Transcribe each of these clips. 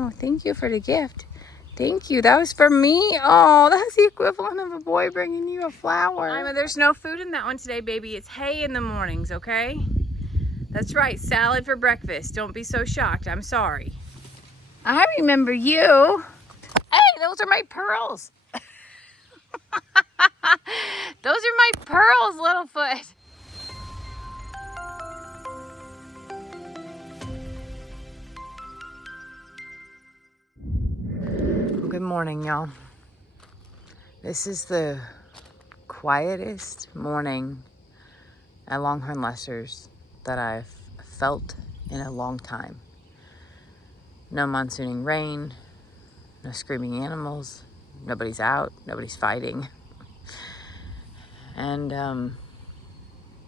Oh, thank you for the gift. Thank you. That was for me. Oh, that's the equivalent of a boy bringing you a flower. Ima, there's no food in that one today, baby. It's hay in the mornings, okay? That's right. Salad for breakfast. Don't be so shocked. I'm sorry. I remember you. Hey, those are my pearls. Those are my pearls, Littlefoot. Good morning, y'all. This is the quietest morning at Longhorn Lessers that I've felt in a long time. No monsooning rain, no screaming animals, nobody's out, nobody's fighting. And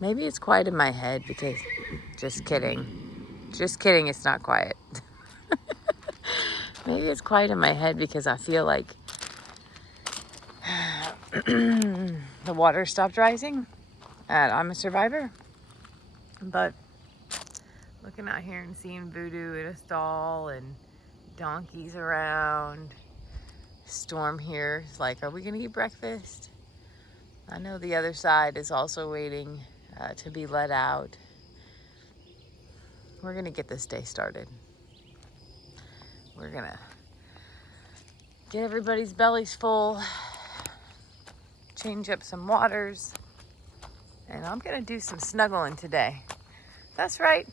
maybe it's quiet in my head because, just kidding, it's not quiet. Maybe it's quiet in my head because I feel like the water stopped rising and I'm a survivor. But looking out here and seeing Voodoo in a stall and donkeys around, Storm here is like, are we gonna eat breakfast? I know the other side is also waiting to be let out. We're gonna get this day started. We're gonna get everybody's bellies full, change up some waters, and I'm gonna do some snuggling today. That's right.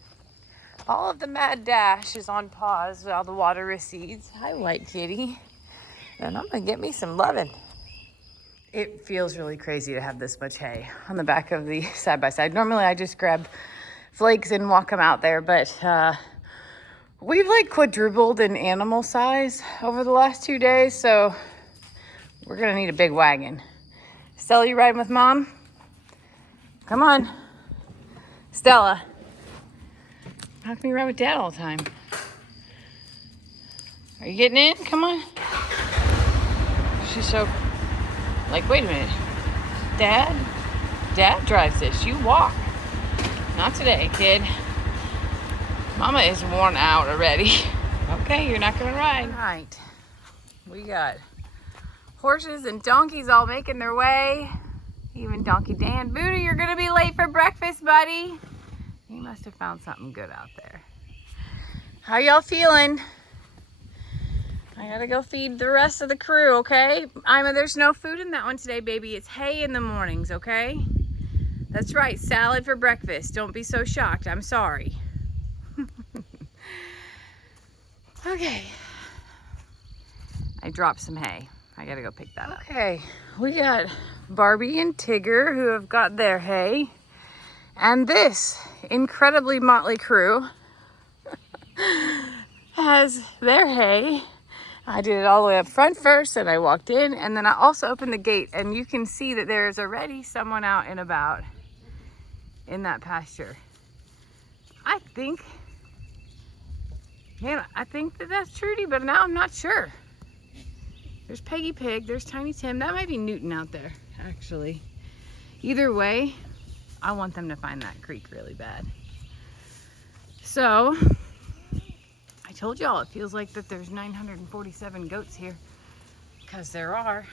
All of the mad dash is on pause while the water recedes. Hi, white kitty. And I'm gonna get me some lovin'. It feels really crazy to have this much hay on the back of the side-by-side. Normally I just grab flakes and walk them out there, but we've like quadrupled in animal size over the last 2 days, so we're gonna need a big wagon. Stella, you riding with Mom? Come on. Stella. How can you ride with Dad all the time? Are you getting in? Come on. She's so, like, wait a minute. Dad drives this. You walk. Not today, kid. Mama is worn out already. Okay, you're not gonna ride. All right. We got horses and donkeys all making their way. Even Donkey Dan. Voodoo, you're gonna be late for breakfast, buddy. He must have found something good out there. How y'all feeling? I gotta go feed the rest of the crew, okay? Ima, there's no food in that one today, baby. It's hay in the mornings, okay? That's right, salad for breakfast. Don't be so shocked. I'm sorry. Okay. I dropped some hay. I gotta go pick that up. Okay, we got Barbie and Tigger who have got their hay. And this incredibly motley crew has their hay. I did it all the way up front first, and I walked in, and then I also opened the gate, and you can see that there's already someone out and about in that pasture. I think that that's Trudy, but now I'm not sure. There's Peggy Pig, there's Tiny Tim. That might be Newton out there, actually. Either way, I want them to find that creek really bad. So, I told y'all it feels like that there's 947 goats here, because there are.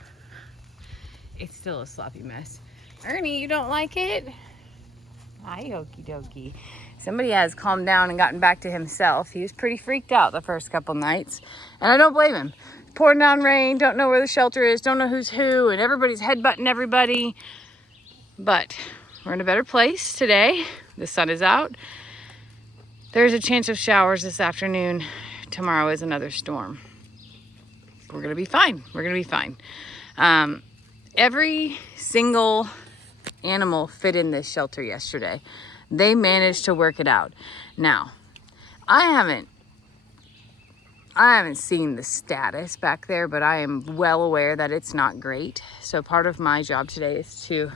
It's still a sloppy mess. Ernie, you don't like it? Hi, okie dokie. Somebody has calmed down and gotten back to himself. He was pretty freaked out the first couple nights, and I don't blame him. Pouring down rain, don't know where the shelter is, don't know who's who, and everybody's headbutting everybody. But we're in a better place today. The sun is out. There's a chance of showers this afternoon. Tomorrow is another storm. We're gonna be fine. We're gonna be fine. Every single animal fit in this shelter yesterday. They managed to work it out. Now, I haven't seen the status back there, but I am well aware that it's not great. So part of my job today is to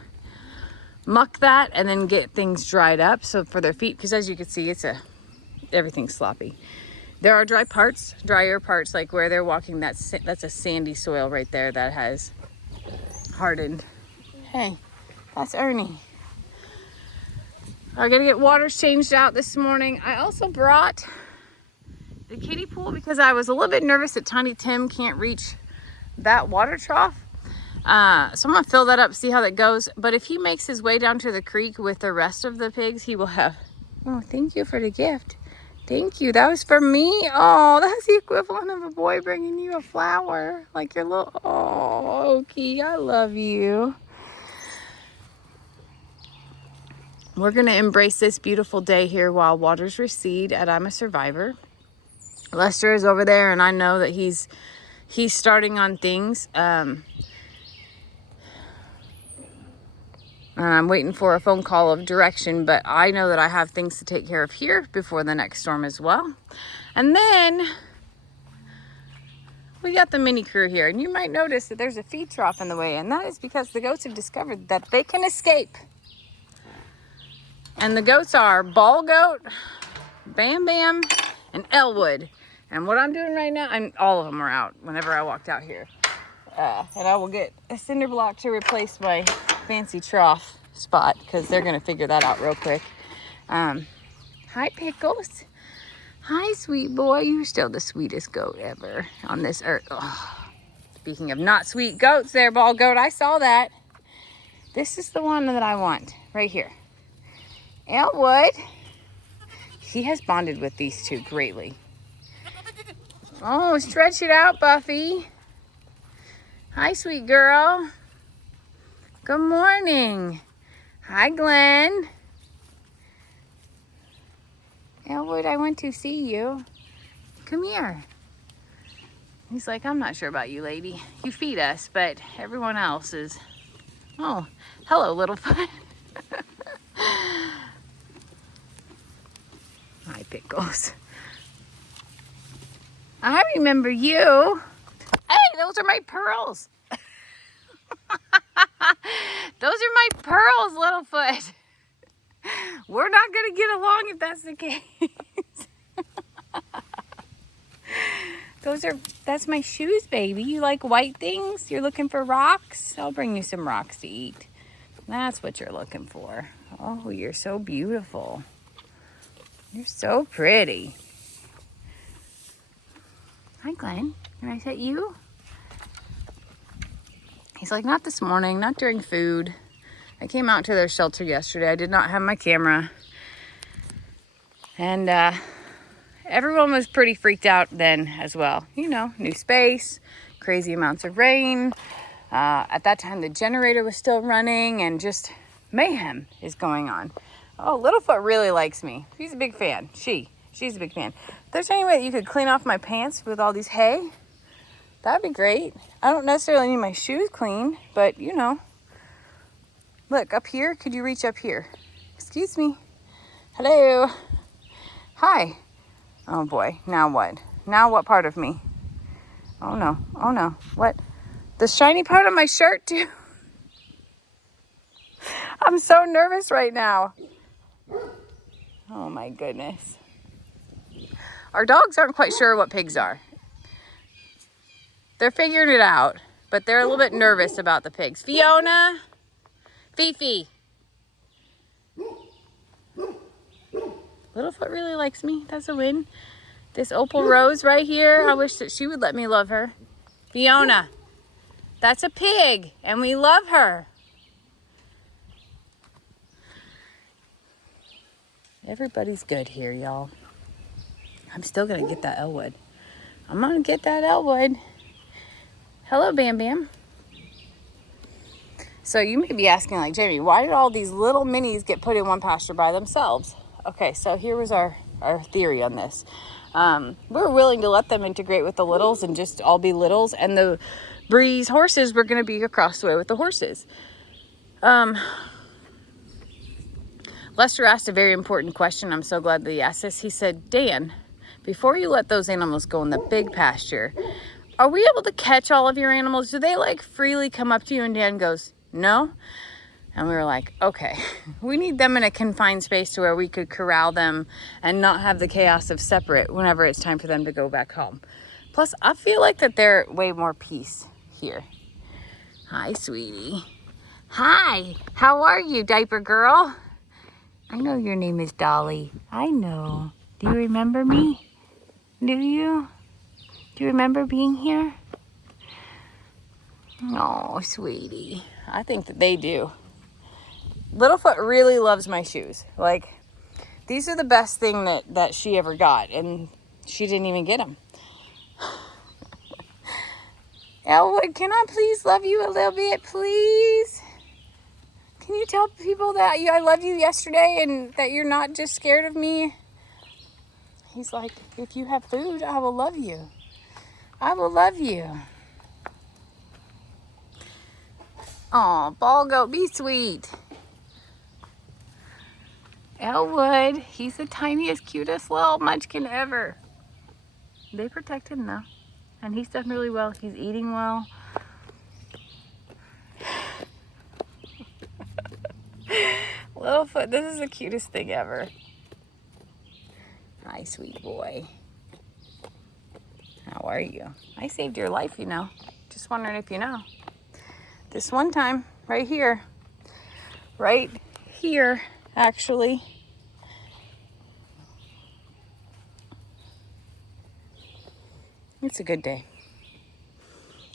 muck that and then get things dried up. So for their feet, because as you can see, everything's sloppy. There are drier parts, like where they're walking. That's a sandy soil right there that has hardened. Hey, that's Ernie. I gotta get waters changed out this morning. I also brought the kiddie pool because I was a little bit nervous that Tiny Tim can't reach that water trough. So I'm gonna fill that up, see how that goes. But if he makes his way down to the creek with the rest of the pigs, he will have. Oh, thank you for the gift. Thank you. That was for me. Oh, that's the equivalent of a boy bringing you a flower. Like your little, oh, Okie, I love you. We're going to embrace this beautiful day here while waters recede at I'm a Survivor. Lester is over there, and I know that he's starting on things. And I'm waiting for a phone call of direction, but I know that I have things to take care of here before the next storm as well. And then we got the mini crew here, and you might notice that there's a feed trough in the way, and that is because the goats have discovered that they can escape. And the goats are Ball Goat, Bam Bam, and Elwood. And what I'm doing right now, all of them are out whenever I walked out here. And I will get a cinder block to replace my fancy trough spot because they're going to figure that out real quick. Hi, Pickles. Hi, sweet boy. You're still the sweetest goat ever on this earth. Oh. Speaking of not sweet goats there, Ball Goat, I saw that. This is the one that I want right here. Elwood. He has bonded with these two greatly. Oh, stretch it out, Buffy. Hi, sweet girl. Good morning. Hi, Glenn. Elwood, I want to see you. Come here. He's like, I'm not sure about you, lady. You feed us, but everyone else is... Oh, hello, Littlefoot. Hi, Pickles. I remember you. Hey, those are my pearls. Those are my pearls, Littlefoot. We're not going to get along if that's the case. That's my shoes, baby. You like white things? You're looking for rocks? I'll bring you some rocks to eat. That's what you're looking for. Oh, you're so beautiful. You're so pretty. Hi, Glenn. Can I set you? He's like, not this morning, not during food. I came out to their shelter yesterday. I did not have my camera. And everyone was pretty freaked out then as well. You know, new space, crazy amounts of rain. At that time, the generator was still running and just mayhem is going on. Oh, Littlefoot really likes me. He's a big fan. She's a big fan. If there's any way that you could clean off my pants with all these hay, that'd be great. I don't necessarily need my shoes clean, but you know. Look, up here, could you reach up here? Excuse me. Hello. Hi. Oh boy, now what? Now what part of me? Oh no, oh no. What? The shiny part of my shirt too? I'm so nervous right now. Oh my goodness. Our dogs aren't quite sure what pigs are. They're figuring it out, but they're a little bit nervous about the pigs. Fiona, Fifi. Littlefoot really likes me. That's a win. This Opal Rose right here, I wish that she would let me love her. Fiona, that's a pig, and we love her. Everybody's good here, y'all. I'm still gonna get that Elwood. I'm gonna get that Elwood. Hello, Bam Bam. So you may be asking, like, Jamie, why did all these little minis get put in one pasture by themselves? Okay, so here was our theory on this. We were willing to let them integrate with the littles and just all be littles, and the Breeze horses were gonna be across the way with the horses. Lester asked a very important question. I'm so glad that he asked this. He said, Dan, before you let those animals go in the big pasture, are we able to catch all of your animals? Do they like freely come up to you? And Dan goes, no. And we were like, okay, we need them in a confined space to where we could corral them and not have the chaos of separate whenever it's time for them to go back home. Plus, I feel like that they're way more peace here. Hi, sweetie. Hi, how are you, diaper girl? I know your name is Dolly. I know. Do you remember me? Do you? Do you remember being here? Oh, sweetie. I think that they do. Littlefoot really loves my shoes. Like, these are the best thing that she ever got, and she didn't even get them. Elwood, can I please love you a little bit, please? Can you tell people that I loved you yesterday and that you're not just scared of me? He's like, if you have food, I will love you. I will love you. Aw, ball goat, be sweet. Elwood, he's the tiniest, cutest little munchkin ever. They protect him though. And he's done really well. He's eating well. Littlefoot, this is the cutest thing ever. Hi, sweet boy. How are you? I saved your life, you know. Just wondering if you know. This one time, right here, actually. It's a good day.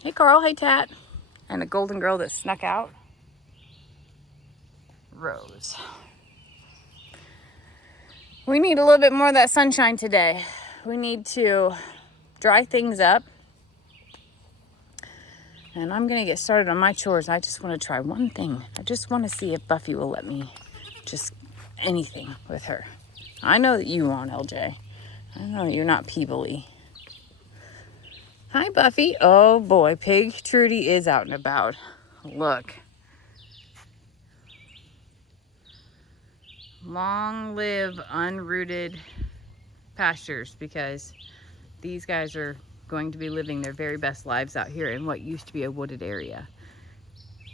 Hey, Carl. Hey, Tat. And a golden girl that snuck out. Rose. We need a little bit more of that sunshine today. We need to dry things up. And I'm going to get started on my chores. I just want to try one thing. I just want to see if Buffy will let me just anything with her. I know that you won't, LJ. I know that you're not peevilly. Hi, Buffy. Oh, boy. Pig Trudy is out and about. Look. Long live unrooted pastures, because these guys are going to be living their very best lives out here in what used to be a wooded area.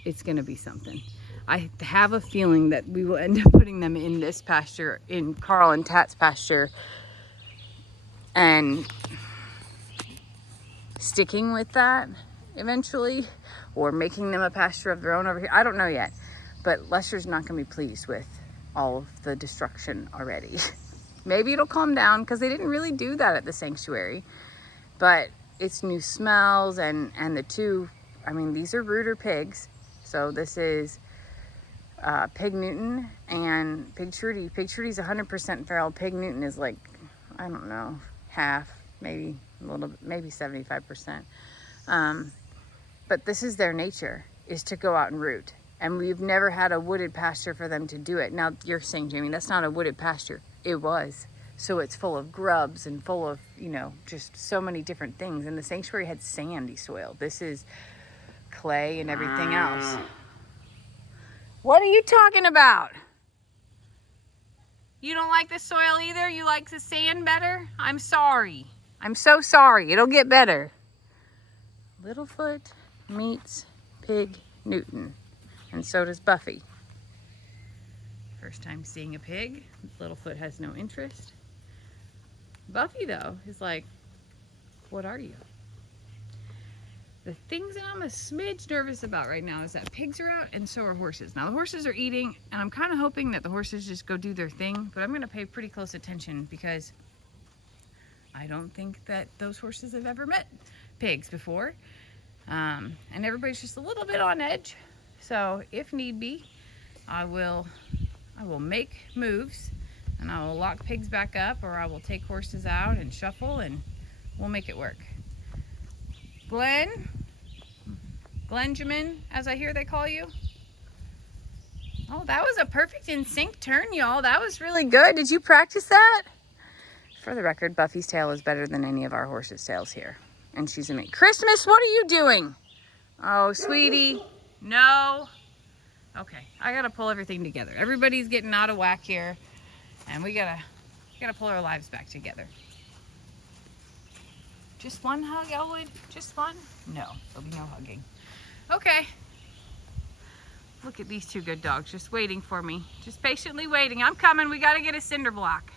It's going to be something. I have a feeling that we will end up putting them in this pasture, in Carl and Tat's pasture, and sticking with that eventually, or making them a pasture of their own over here. I don't know yet, but Lester's not going to be pleased with all of the destruction already. Maybe it'll calm down, because they didn't really do that at the sanctuary, but it's new smells, and the two, I mean, these are rooter pigs. So this is Pig Newton and Pig Trudy. Pig Trudy's 100% feral. Pig Newton is like, I don't know, half, maybe a little bit, maybe 75%. But this is their nature, is to go out and root. And we've never had a wooded pasture for them to do it. Now, you're saying, Jamie, that's not a wooded pasture. It was. So it's full of grubs and full of, you know, just so many different things. And the sanctuary had sandy soil. This is clay and everything else. What are you talking about? You don't like the soil either? You like the sand better? I'm sorry. I'm so sorry. It'll get better. Littlefoot meets Pig Newton. And so does Buffy. First time seeing a pig. Littlefoot has no interest. Buffy, though, is like, what are you? The things that I'm a smidge nervous about right now is that pigs are out and so are horses. Now, the horses are eating, and I'm kind of hoping that the horses just go do their thing, but I'm going to pay pretty close attention, because I don't think that those horses have ever met pigs before. And everybody's just a little bit on edge. So if need be, I will make moves, and I will lock pigs back up, or I will take horses out and shuffle, and we'll make it work. Glenjamin, as I hear they call you. Oh, that was a perfect in sync turn, y'all. That was really good. Did you practice that? For the record, Buffy's tail is better than any of our horses' tails here. And she's a mate. Christmas, what are you doing? Oh, sweetie. No. Okay, I gotta pull everything together. Everybody's getting out of whack here, and we gotta pull our lives back together. Just one hug, Elwood? Just one? No, there'll be no hugging. Okay. Look at these two good dogs just waiting for me. Just patiently waiting. I'm coming. We gotta get a cinder block.